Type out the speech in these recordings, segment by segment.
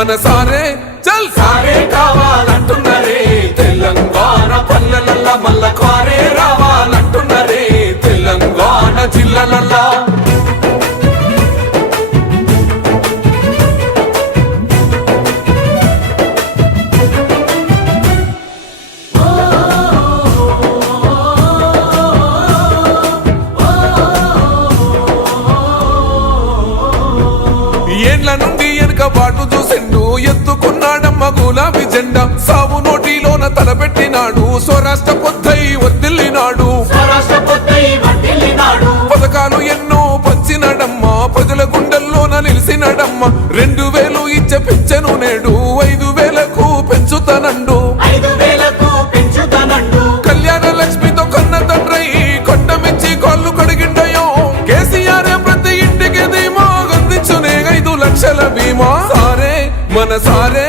మన సారే చల్. సారే కావాలంటున్నరే తెలంగాణ పల్లెలల్లా మల్ల కారే రావాలంటున్నరే తెలంగాణ జిల్లలల్లా. ఏండ్ల నుండి వెనక బాటు ఎత్తుకున్నాడమ్మ గులాబీ జెండా సావు నోటిలోన తలపెట్టినాడు స్వరాష్ట్ర పొద్దై వర్దిల్లినాడు. పథకాలు ఎన్నో పంచినడమ్మ. ప్రజల గుండెల్లోన నిలిచినడమ్మ. రెండు వేలు ఇచ్చే పింఛను నేడు ఐదు వేలకు పెంచుతానండు. కళ్యాణ లక్ష్మితో కన్న తండ్రై కొండ మించి కాళ్ళు కడిగిండయో. కేసీఆర్ ప్రతి ఇంటికి ధీమా అందించునే ఐదు లక్షల బీమా. సారే మన సారే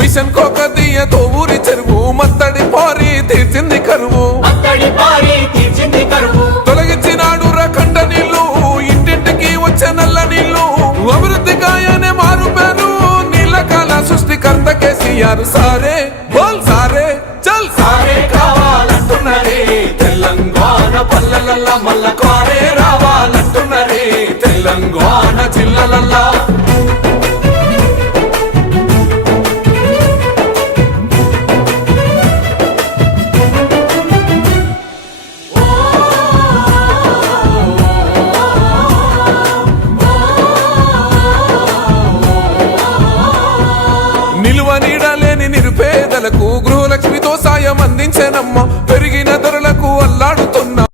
మిషన్ కోకదీయతో ఊరి చెరువు మత్తడి పారి తీర్చింది కరువు. తొలగించినాడు రకండ నీళ్ళు ఇంటింటికి వచ్చే నల్ల నీళ్ళు అభివృద్ధి గాయనే మారు పేరు నీళ్ళ కాల సృష్టికర్త కేసీఆర్ సారే. గృహలక్ష్మితో సాయం అందించెనమ్మ.